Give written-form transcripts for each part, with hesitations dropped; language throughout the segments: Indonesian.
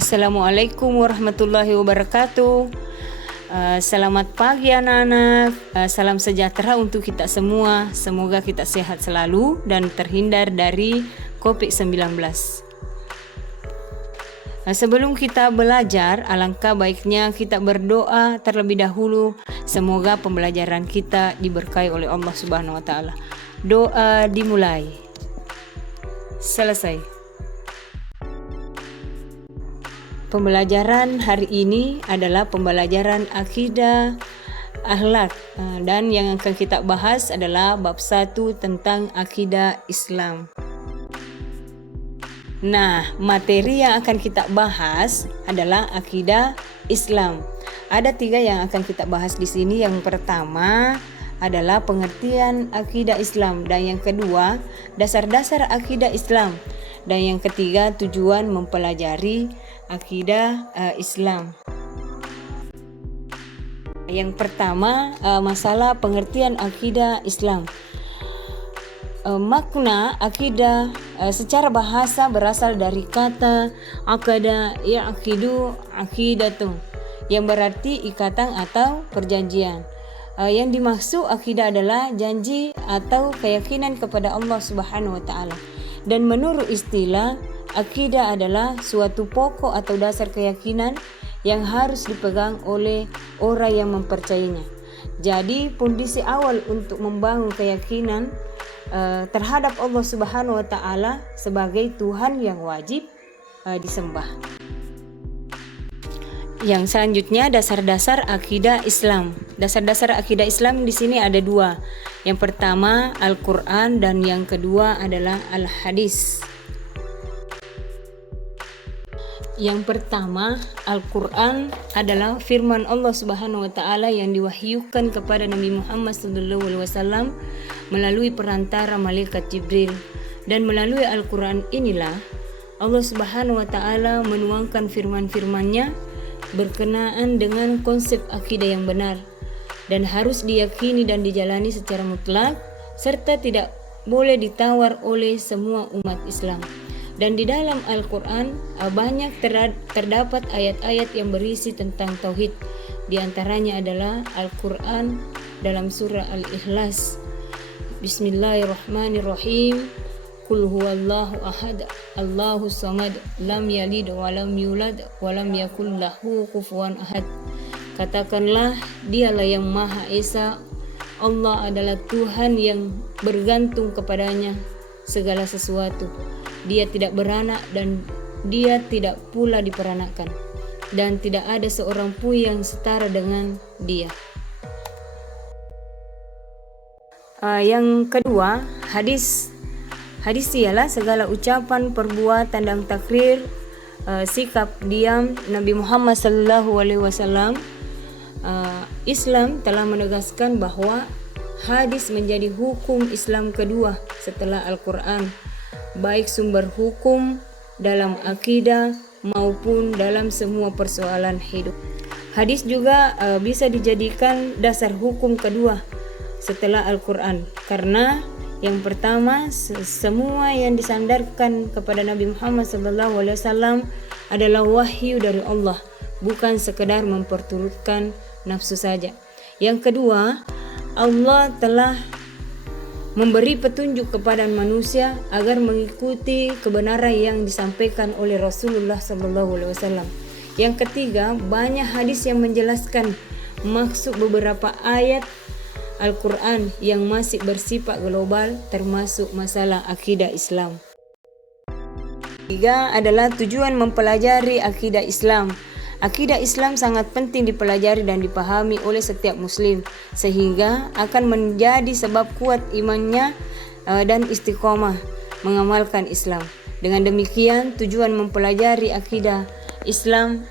Assalamualaikum warahmatullahi wabarakatuh. Selamat pagi anak-anak. Salam sejahtera untuk kita semua. Semoga kita sehat selalu dan terhindar dari COVID-19. Sebelum kita belajar, alangkah baiknya kita berdoa terlebih dahulu. Semoga pembelajaran kita diberkahi oleh Allah Subhanahu wa taala. Doa dimulai. Selesai. Pembelajaran hari ini adalah pembelajaran akidah akhlak, dan yang akan kita bahas adalah bab 1 tentang akidah Islam. Nah, materi yang akan kita bahas adalah akidah Islam. Ada 3 yang akan kita bahas di sini. Yang pertama adalah pengertian akidah Islam, dan yang kedua dasar-dasar akidah Islam, dan yang ketiga tujuan mempelajari akidah Islam. Yang pertama, masalah pengertian akidah Islam. Makna akidah secara bahasa berasal dari kata aqada yaqidu aqidatu, yang berarti ikatan atau perjanjian. Yang dimaksud akidah adalah janji atau keyakinan kepada Allah Subhanahu wa taala. Dan menurut istilah, akidah adalah suatu pokok atau dasar keyakinan yang harus dipegang oleh orang yang mempercayainya. Jadi pondasi awal untuk membangun keyakinan terhadap Allah Subhanahu wa taala sebagai Tuhan yang wajib disembah. Yang selanjutnya dasar-dasar akidah Islam. Dasar-dasar akidah Islam di sini ada 2. Yang pertama Al-Quran dan yang kedua adalah Al-Hadis. Yang pertama, Al-Quran adalah firman Allah Subhanahu wa taala yang diwahyukan kepada Nabi Muhammad SAW melalui perantara malaikat Jibril. Dan melalui Al-Quran inilah Allah Subhanahu wa taala menuangkan firman-firman-Nya berkenaan dengan konsep akidah yang benar dan harus diyakini dan dijalani secara mutlak, serta tidak boleh ditawar oleh semua umat Islam. Dan di dalam Al-Quran banyak terdapat ayat-ayat yang berisi tentang tauhid. Di antaranya adalah Al-Quran dalam surah Al-Ikhlas. Bismillahirrahmanirrahim. Qul huwallahu ahad, Allahus samad, lam yalid wa lam yulad wa lam yakul lahu kufuwan ahad. Katakanlah, dialah yang Maha Esa, Allah adalah Tuhan yang bergantung kepadanya segala sesuatu. Dia tidak beranak dan dia tidak pula diperanakan, dan tidak ada seorang pun yang setara dengan dia. Yang kedua, hadis. Hadis ialah segala ucapan, perbuatan dan takrir, sikap diam Nabi Muhammad SAW. Islam telah menegaskan bahwa hadis menjadi hukum Islam kedua setelah Al-Quran, baik sumber hukum dalam akidah maupun dalam semua persoalan hidup. Hadis juga bisa dijadikan dasar hukum kedua setelah Al-Quran, karena yang pertama, semua yang disandarkan kepada Nabi Muhammad SAW adalah wahyu dari Allah, bukan sekedar memperturutkan nafsu saja. Yang kedua, Allah telah memberi petunjuk kepada manusia agar mengikuti kebenaran yang disampaikan oleh Rasulullah SAW. Yang ketiga, banyak hadis yang menjelaskan maksud beberapa ayat Al-Quran yang masih bersifat global, termasuk masalah akidah Islam. Tiga adalah tujuan mempelajari akidah Islam. Akidah Islam sangat penting dipelajari dan dipahami oleh setiap muslim, sehingga akan menjadi sebab kuat imannya dan istiqomah mengamalkan Islam. Dengan demikian, tujuan mempelajari akidah Islam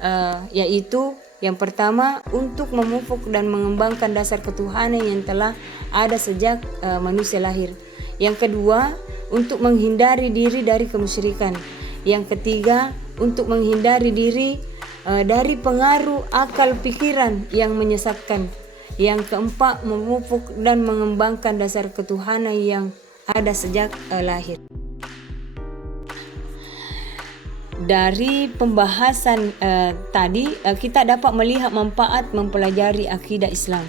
yaitu yang pertama, untuk memupuk dan mengembangkan dasar ketuhanan yang telah ada sejak manusia lahir. Yang kedua, untuk menghindari diri dari kemusyrikan. Yang ketiga, untuk menghindari diri dari pengaruh akal pikiran yang menyesatkan. Yang keempat, memupuk dan mengembangkan dasar ketuhanan yang ada sejak lahir. dari pembahasan tadi kita dapat melihat manfaat mempelajari akidah Islam,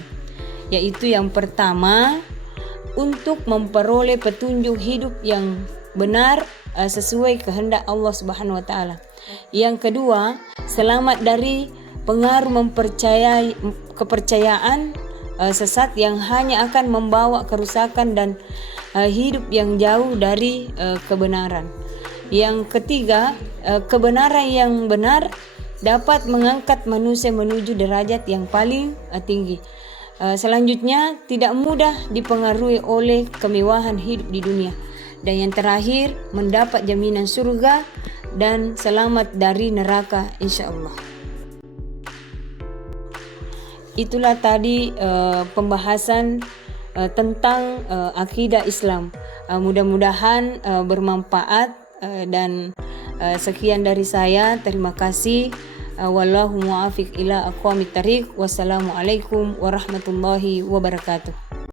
yaitu yang pertama untuk memperoleh petunjuk hidup yang benar sesuai kehendak Allah Subhanahu wa taala. Yang kedua, selamat dari pengaruh kepercayaan sesat yang hanya akan membawa kerusakan dan hidup yang jauh dari kebenaran. Yang ketiga, kebenaran yang benar dapat mengangkat manusia menuju derajat yang paling tinggi. Selanjutnya, tidak mudah dipengaruhi oleh kemewahan hidup di dunia. Dan yang terakhir, mendapat jaminan surga dan selamat dari neraka insya-Allah. Itulah tadi pembahasan tentang akidah Islam. Mudah-mudahan bermanfaat. Dan sekian dari saya. Terima kasih. Wallahu muwaffiq ila aqwamit thariq. Wassalamualaikum warahmatullahi wabarakatuh.